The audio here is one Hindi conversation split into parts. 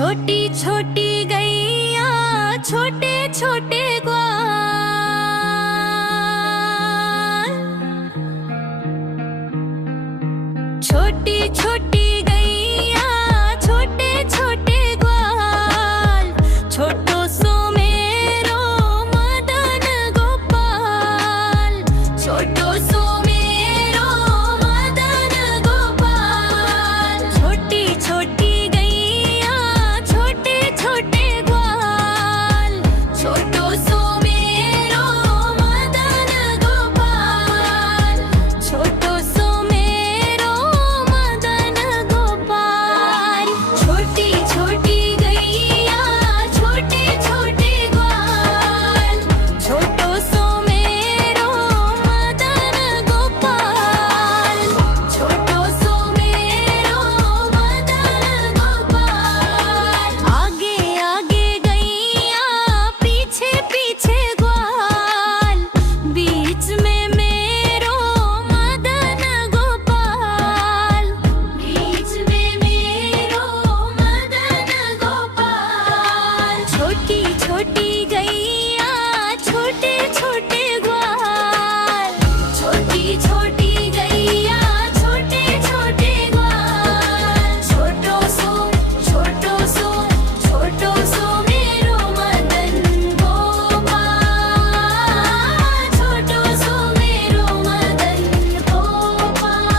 छोटी छोटी गैया छोटे छोटे ग्वाल। छोटी छोटी गैया छोटे छोटे ग्वाल। छोटो सो मेरो मदन गोपाल। छोटो सो मेरो मदन गोपाल। छोटी छोटी गैया छोटे छोटे ग्वाल। छोटो सो मेरो मदन गोपाल। छोटो सो मेरो मदन गोपाल। छोटी छोटी गैया छोटे छोटे ग्वाल। छोटो सो मेरो मदन गोपाल। छोटो सो मेरो मदन गोपाल। आगे आगे गैया पीछे पीछे ग्वाल। बीच में मेरो मदन गोपाल। बीच में मेरो मदन गोपाल। छोटी छोटी गैया छोटे छोटे ग्वाल। छोटी छोटी गैया छोटे छोटे ग्वाल। छोटो सो मेरो मदन गोपाल। छोटो सो मेरो मदन गोपाल।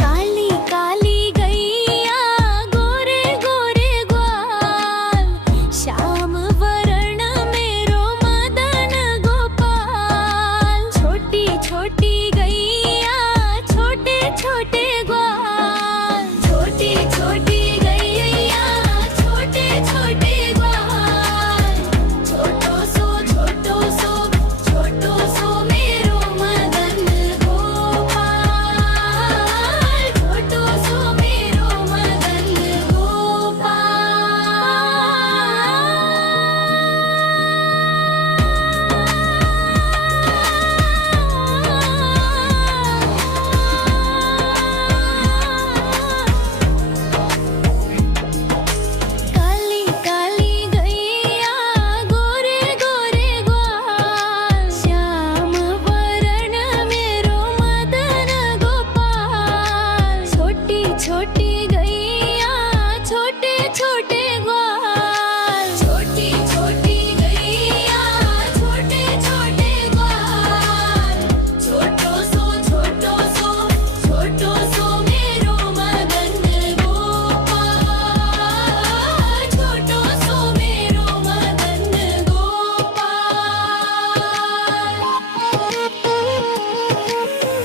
काली काली गैया गोरे गोरे ग्वाल। श्याम वर्ण मेरो मदन गोपाल। छोटी छोटी गैया छोटे छोटे ग्वाल। छोटी छोटी गैया छोटे छोटे ग्वाल। छोटो सो मेरो मदन गोपाल। छोटो सो मेरो मदन गोपाल। काली काली गैया गोरे गोरे ग्वाल। श्याम वर्ण मेरो मदन गोपाल। छोटी छोटी गैया छोटे छोटे ग्वाल। छोटी छोटी गैया छोटे छोटे ग्वाल। छोटो सो मेरो मदन गोपाल। छोटो सो मेरो मदन गोपाल।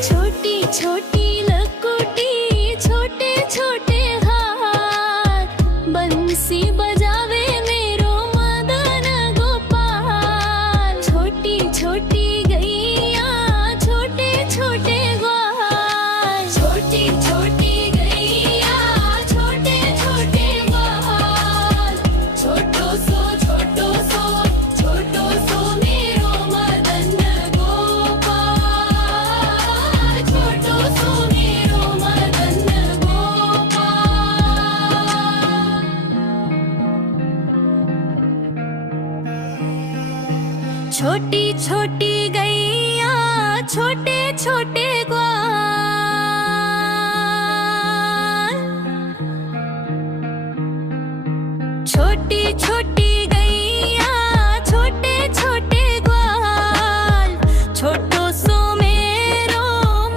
छोटी छोटी लकुटी छोटे छोटे हाथ। बंसी बजावे मेरो मदन गोपाल। छोटी छोटी गैया छोटे छोटे ग्वाल। छोटी छोटी गैया छोटे छोटे ग्वाल। छोटो सो मेरो मदन गोपाल। छोटो सो मेरो मदन गोपाल। छोटी छोटी गैया छोटे छोटे ग्वाल। छोटी छोटी गैया छोटे छोटे ग्वाल। छोटो सो मेरो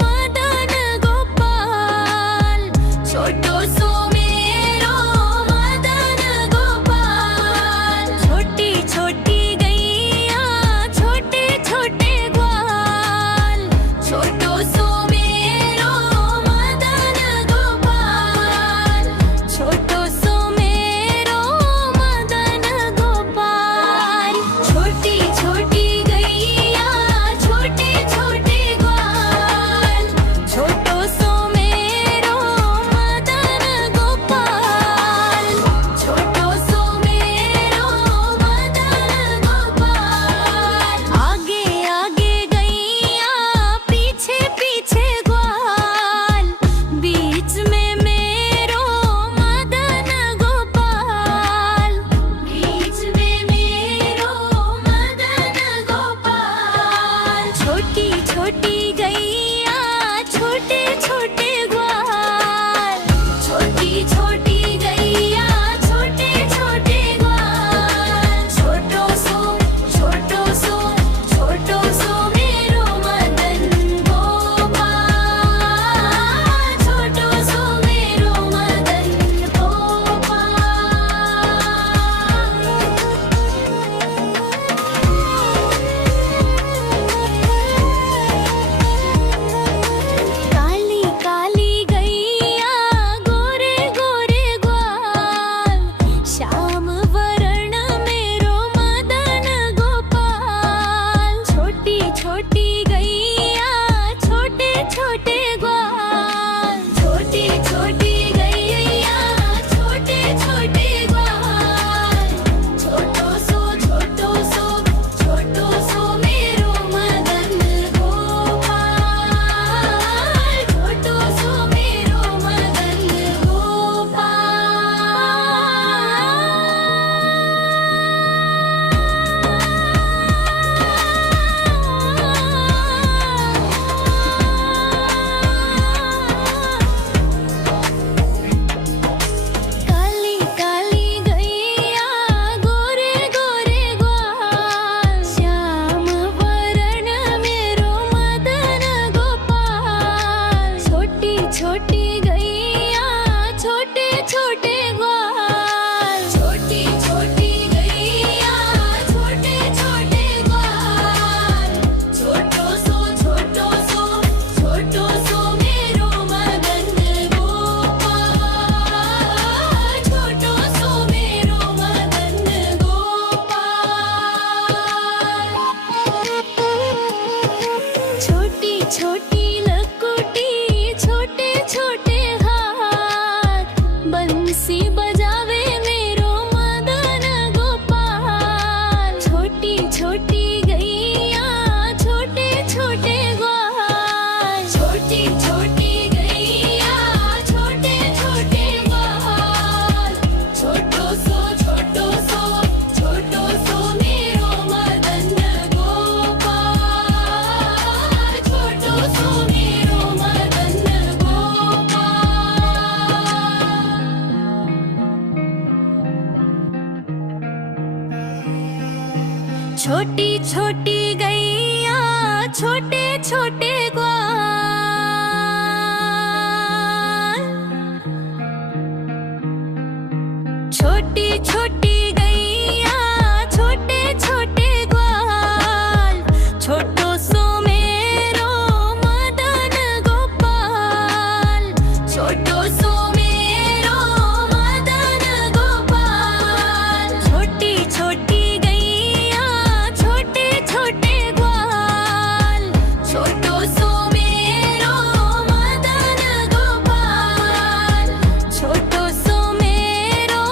मदन गोपाल। छोटो सो मेरो मदन गोपाल। छोटी छोटी गैया छोटे छोटे ग्वाल। छोटो सो मेरो मदन गोपाल। छोटो सो मेरो मदन छोटी गैया छोटे छोटे ग्वाल, छोटी छोटी गैया छोटे छोटे ग्वाल, छोटो सो मेरो मदन गोपाल, छोटो सो मेरो मदन गोपाल। छोटी छोटी लकुटी छोटे छोटे हाथ, बंसी बजावे मेरो मदन गोपाल, छोटी छोटी गैया छोटे छोटे ग्वाल, छोटी छोटी गैया छोटे छोटे ग्वाल, छोटो सो मेरो मदन गोपाल, छोटो सो मेरो मदन गोपाल। छोटी छोटी गैया छोटे छोटे ग्वाल, छोटी छोटी गैया छोटे छोटे ग्वाल, छोटो सो मेरो मदन गोपाल, छोटो सो मेरो मदन गोपाल। छोटी छोटी गैया छोटे छोटे ग्वाल, छोटो सो मेरो मदन गोपाल, छोटो सो मेरो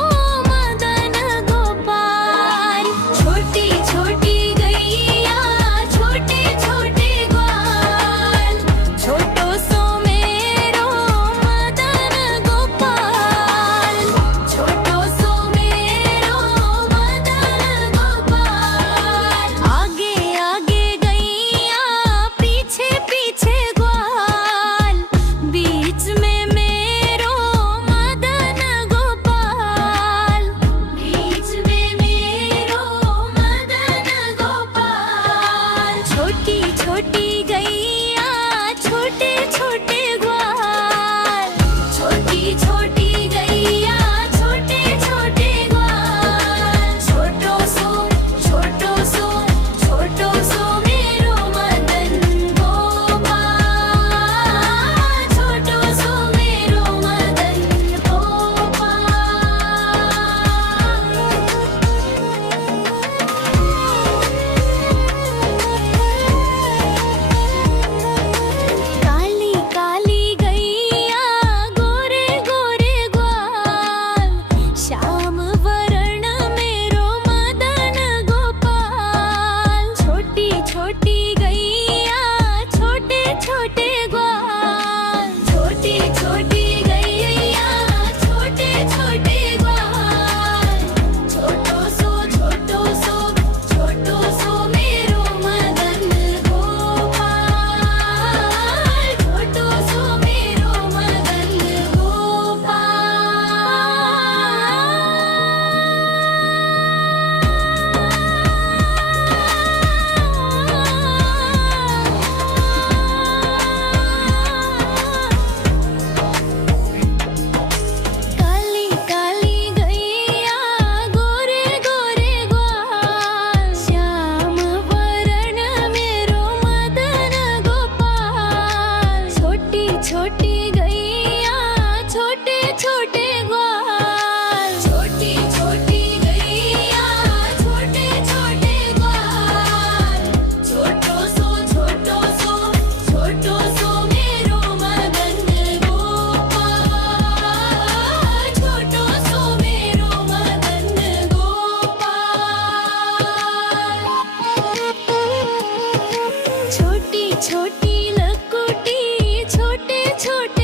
मदन गोपाल। छोटी छोटी गैया छोटे छोटे ग्वाल, छोटो सो मेरो मदन गोपाल, छोटो सो मेरो मदन गोपाल। आगे आगे गैया पीछे पीछे ग्वाल, बीच में मेरो मदन गोपाल, बीच में मेरो मदन गोपाल। छोटी छोटी गैया छोटे छोटे ग्वाल, छोटी छोटी गैया छोटे छोटे ग्वाल, छोटो सो मेरो मदन गोपाल, छोटो सो मेरो मदन गोपाल। काली काली गैया गोरे गोरे ग्वाल, श्याम वर्ण मेरो मदन गोपाल, छोटी छोटी गैया छोटे छोटे ग्वाल, छोटी छोटी गैया छोटे छोटे ग्वाल, छोटो सो मेरो मदन गोपाल, छोटो सो मेरो मदन गोपाल। काली काली गैया गोरे गोरे ग्वाल, श्याम वर्ण मेरो मदन गोपाल, छोटी छोटी गैया छोटे छोटे ग्वाल, छोटी छोटी गैया छोटे छोटे ग्वाल, छोटो सो मेरो मदन गोपाल, छोटो सो मेरो मदन गोपाल। छोटी छोटी लकुटी छोटे छोटे